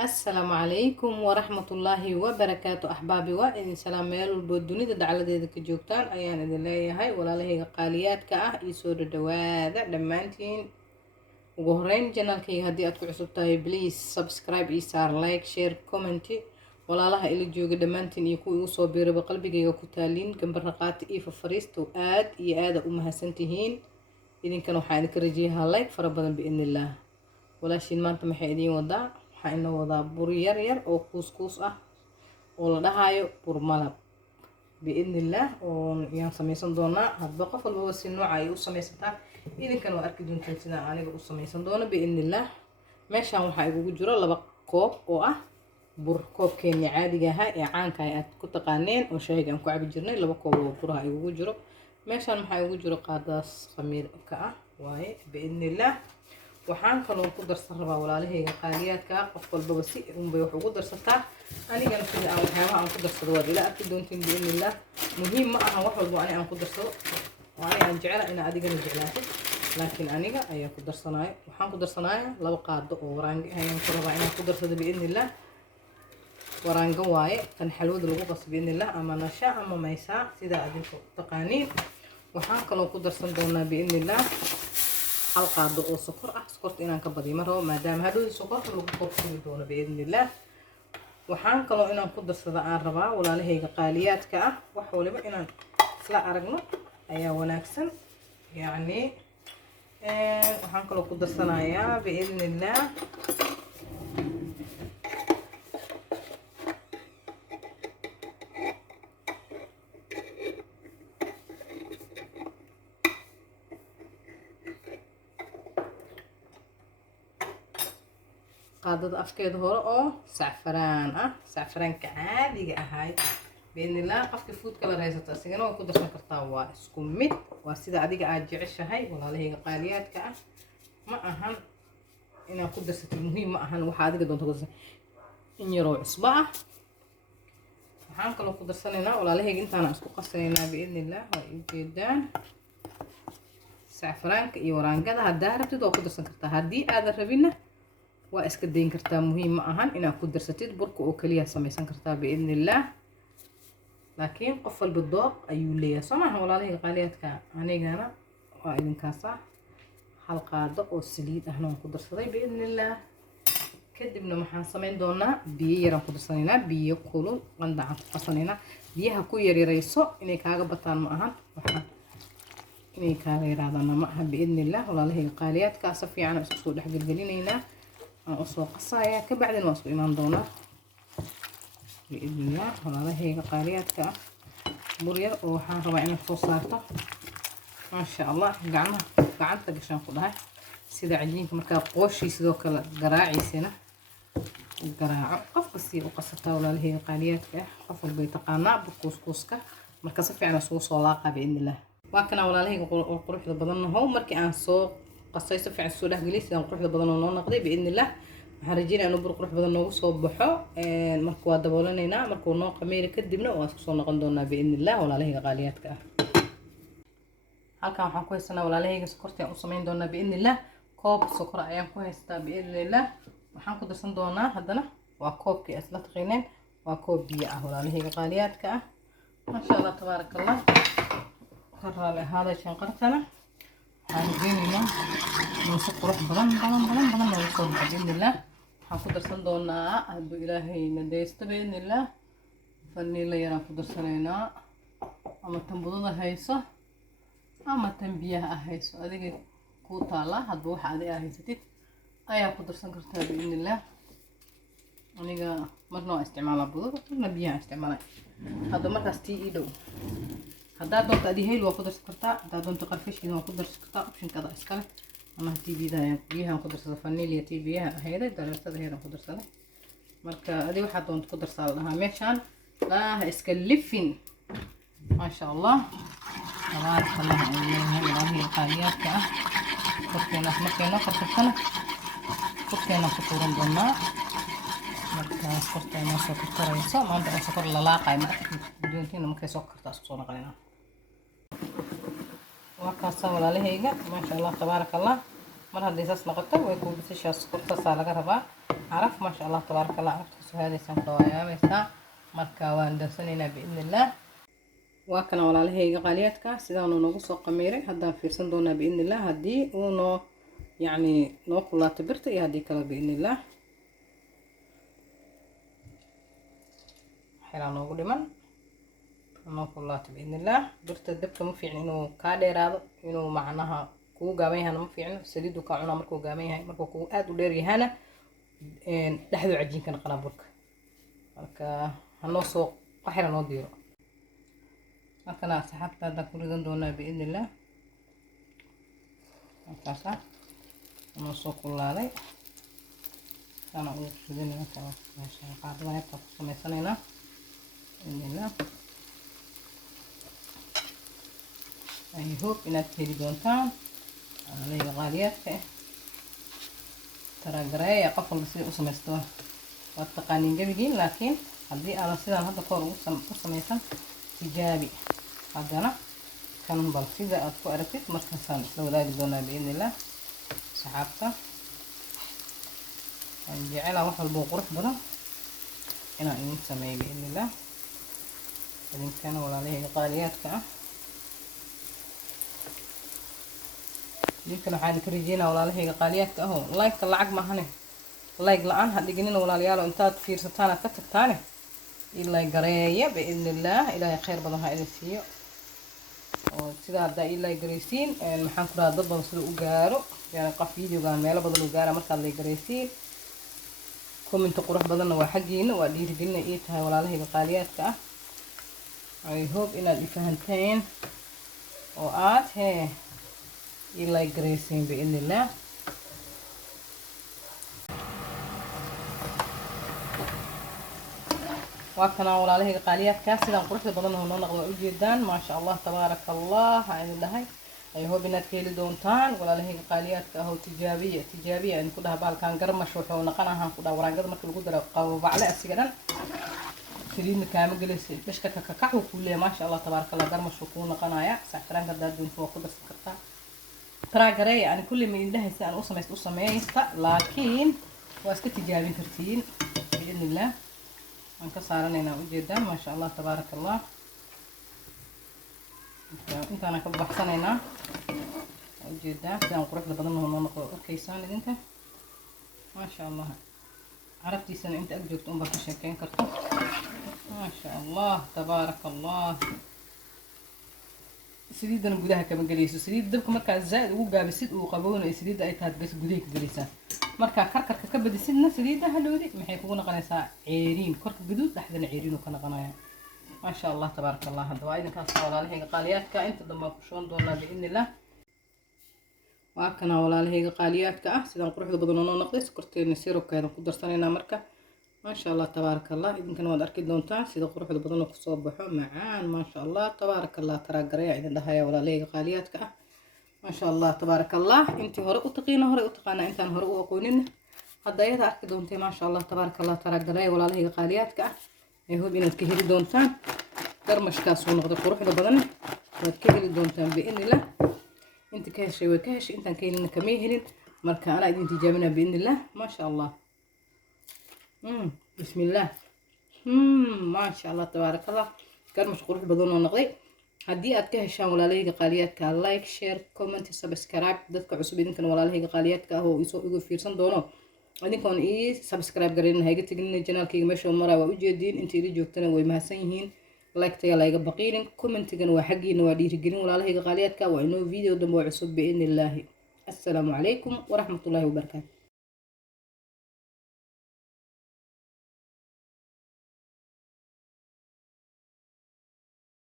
السلام عليكم ورحمة الله وبركاته أحبابي وإن سلام ميل والبودوني دعالة كجوكتان أيان إذن لي هاي ولا لهي قاليات كأه يسود الدواذع دمانتين وقهرين جنالكي هدي أتكو عصبتاي بليز سبسكرايب إيسار لايك شير كومنتي ولا لها إلي جوغ دمانتين يكو يوصو بير بقلبي جيغا كتالين كمبرقات إيفا فريستو آد إيادة أمها سنتهين إذن كانوا حاينك رجيها لايك فربنا بإذن الله ولا شين مانتا محيدين وضع waxaa inoo wadaa bur yar yar oo kuuskuus ah oo la dhahayo bur malab biidnillaah oo yaan samaysan doonaa hadba qof walbaba si nooca ay u samaysataa idinkan waa arki doontaan sida aniga u samaysan doono biidnillaah meeshaan waxaa igugu jiro 2 koob oo ah bur koobkeena caadiga ah ee caanka ah aad ku taqaaneen oo shayga aan ku cabi jirnay 2 koob oo buraha igugu jiro meeshaan waxaa igugu jiro qaadaas khamiir ka ah waaye biidnillaah waxaan kaloo ku darsan rabaa walaalahayga qaaliyaadka qof walba si bay wax ugu darsataa anigana sida aan waxyaabaha aan ku darsado waa ila arki doontiin biidnillaah muhiim ma aha wax walba aan ku darsado oo aan jecelahay in adigana jeclaatid laakiin aniga ayaa ku darsanayo waxaan ku darsanayaa 2 qaado oo waraangi ayaan ku rabaa inaan ku darsado biidnillaah waraango waaye kan xalwada lagu qas biidnillaah ama nasha ama maysa sida adinku taqaaniin waxaan kaloo ku darsan doonaa biidnillaah hal qaado oo sokor ah sokorta inaan ka badiyo mar rabo maadaama hadhow sokorta lagu qofsidi doono biidnillaah waxaan kaloo inaan ku darsado aan rabaa walaalahayga qaaliyaadka ah wax waliba inaan isla aragno ayaa wanaagsan yacni waxaan kaloo ku darsanayaa biidnillaah qaadada afkeeda hore oo sacfaraan ah sacfaraanka caadiga ahay biidnillaah qofka food kala haysato asigana waa ku darsan kartaa waa isku mid waa sida adiga aad jeceshahay walaalahayga qaaliyaadka ah ma ahan inaad ku darsatid muhiim ma ahan waxa adiga doonto ku darsan in yaroo cusbo ah waxaan kaloo ku darsanaynaa walaalahayga intaan isku qasanaynaa biidnillaah waa ujeedaan sacfaraanka iyo waraangada haddaa rabtid waa ku darsan kartaa haddii aadan rabina waa iska dayn kartaa muhiim ma ahan inaad ku darsatid burka oo kaliya samaysan kartaa biidnillaah laakiin qof walba dooq ayuu leeyahay soo maaha walaalahayga qaaliyaadka anigana waa idinkaasa hal qaado oo saliid ahna waan ku darsaday biidnillaah kadibna waxaan samayn doonaa biyo yaraan ku darsanaynaa biyo kulul qandacaan ku qasanaynaa biyaha ku yaryarayso inay kaaga bataan ma ahan waxaan inay kaaga yaraadaan ma aha biidnillaah walaalahayga qaaliyaadka si fiican isku soo dhexgelgelinaynaa aan usoo qasayaa ka bacdina waan isku imaan doonaa biidnillaah walaalahayga qaaliyaadka ah bur yar oo waxaan rabaa inaad soo saarto maasha allah gacanta gashaan ku dhahay sida cajiinka markaa qooshii sidoo kale garaaciisina garaaco qofka sii u qasataa walaalahayga qaaliyaadka ah qof walbay taqaanaa burkuuskuuska marka si fiican isugu soo laaqaa biidnillaah waa kana walaalahayga quruxda badan nahow markii aan soo qasay si fiican soo dhexgeliyay sidaan quruxda badan oo noo noqday biidnillaah waxaan rajeynayaa inuu bur qurux badan noogu soo baxo marka waa daboolanaynaa markuu noo qameeyo kadibna waa isku soo noqon doonaa biidnillaah walaalahayga qaaliyaadka ah halkan waxaan ku haysanaa walaalahayga sokorta aan u samayn doonaa biidnillaah koob sokor ayaan ku haystaa biidnillaah waxaan ku darsan doonaa haddana waa koobkii isla taqayneen waa koob biyo ah walaalahayga qaaliyaadka ah maasha allah tabaarakallah ka raali ahaada shanqartana waxaan rajeynaynaa inuu si qurux badan noogu soo baxo biidnillaah waxaan ku darsan doonaa hadduu ilaahayna daysto biidnillaah faniila yaraan ku darsanaynaa ama tan budada hayso ama tan biyaha ah hayso adiga kuu taala hadba waxa adiga aad haysatid ayaa ku darsan kartaa biidnillaah aniga marna waa isticmaalaa budada marna biyaha isticmaalay hadda markaas tii ii dhow haddaa doonto adii hayl waa ku darsan kartaa haddaa doonto qarfishkiina waa ku darsan kartaa optionkada iskale ama haddii biyahan ku darsada vanilya tii biyaha ahayday dareertada heeran ku darsaday marka adii waxaa doonto ku darsaa la dhahaa meeshaan laaha iska lifin maasha allah tabaarakallah walaalahayga qaaliyaadka ah korkeena markayna qarfishana korkeena ku tuuran doonaa markaas korkeena soo karkarayso maanta oo sokor la laaqay ma doontiina markay soo kartaa isku soo naqanayna وكاسة ولا لهيجا ما شاء الله تبارك الله mar haddii saas noqoto way kuu bisashaa sokortaasaa laga rabaa caraf maasha allah tabaaraka allah carafta kasoo haadaysaan ka waayaamaysaa marka waan darsanaynaa biidni illaah waa kana walaalahayga qaaliyaadka sidaanu noogu soo qamiiray haddaan fiirsan doonaa biidni illaah haddii uu noo kulaato birta iyo haddii kale biidni illaah xilaa noogu dhiman noo kulaato biidni illaah birta dabka ma fiicin inuu kaa dheeraado inuu macnaha kugu gaaban yahana ma fiicno saliidu kaa cunaa markuu gaaban yahay markuu kugu aad u dheer yahana dhexdu cajiinka naqanaa burka marka hanoo soo qaxira noo diiro markana asxaabta haddaan ku ridan doonaa biidni illaah markaasa hanoo soo kulaaday sana ugu ridinayna qaadada heebtaa ku samaysanaynaa biidni illaah I hope inaad heli doontaan alayga qaaliyaadka taraagareeya qof walba sida u samaysto waad taqaaniin gebigiin laakiin haddii aadan sidaan hadda kahor u samaysan tijaabi haddana kan bal sida aad ku aragtid markaasaan isla wadaagi doonaa biidni illaah saxaabta waan jecelaa wax walba qurux badan inaan idin sameeyo biidni illaah idinkana walaalahayga qaaliyaadka ديك أنا حالي كريجينا ولا له هي قاليات كهو لايك العق ما هني لايك الآن هاد يجينا ولا ليالو أنت في ستانة كتك تاني إلا يقريه بإذن الله إلى خير بدها إلى سيء وسيدا هذا إلا يقريسين المحن كلها ضد بصير وجارو يعني قف فيديو قال ما يلا بدل وجارة مركز اللي يقريسين كومنت قروح بدلنا وحقين وقدي رجلنا إيتها ولا له هي قاليات كه I hope إن الفهمتين وآت هي إلا يقريسين بإذن الله وكنا ولا عليه قاليات كاسدا قرحت بدنه ونقض جدا ما شاء الله تبارك الله هاي لهي أي هو بنات كيل دونتان ولا عليه قاليات كهو تجابية إن كلها بالكان قرمش وحو نقناها كلها ورانقد ما كل قدرة قوة على السجن سرين كامل جلس بس كككحو كله ما شاء الله تبارك الله قرمش وكون نقنايا سكران قد دون فوق قدر سكرتها ترى قرية يعني كل من عنده سان أصميست لكن واسكت تجابين ترتين بإذن الله أنك صارنا هنا جدا ما شاء الله تبارك الله أنت أنا كنت بحسن هنا جدا سان قرح لبضمه ونقول كيسان أنت ما شاء الله عرفتي سنة أنت أجوك تقوم بكشكين كرتو ما شاء الله تبارك الله سديد أنا جودها كمان جليسو سديد دبك مركز زائد وجابسيد وقبونا سديد أي تهات بس جوديك جليسان مركز كركر كبد سدنا سديدة هلودي محيكونا قناصا عيرين كرك جدود لحدنا عيرين وكنا قنايا ما شاء الله تبارك الله هذا وايد كان صار على هيك قاليات كأنت ضمك شلون دونا بإذن الله وأكنا ولا هيك قاليات كأحسن نروح بدنا نقضي سكرتين نسيرو كذا قدر سنة مركز ما شاء الله تبارك الله إذا كان واد أركيد دونتان سيدا قروح بدنا كصوبحو معان ما شاء الله تبارك الله ترى قريع إذا دهايا ولا ليه قاليات كأ ما شاء الله تبارك الله أنت هرق وتقينا هرق وتقانا أنت هرق وقونين هذا يدا أركيد دونتي ما شاء الله تبارك الله ترى قريع ولا ليه قاليات كأ يهو بينا تكهري دونتان قرمش كاسو نقدر قروح بدنا وتكهري دونتان بإذن الله أنت كهشي وكهش أنت كاينين كميهلين مركا أنا إذا تجامنا بإذن الله ما شاء الله بسم الله ما شاء الله تبارك الله قرمش قروح بدون ونقضي هدي أتكهشان ولا ليه قاليات لايك شير كومنت سبسكرايب دتك عصب إذن كان ولا ليه قاليات كهو يسوي فيرسن دونه إذن كان سبسكرايب قرينا هيك تجينا الجنال كي مشوا مرة ووجدين أنت اللي جوتنا ومهسينين لايك تيا لايك بقيلين كومنت جن وحقين ودير جرين ولا ليه قاليات كهو إنه فيديو دمو عصب بإذن الله السلام عليكم ورحمة الله وبركاته.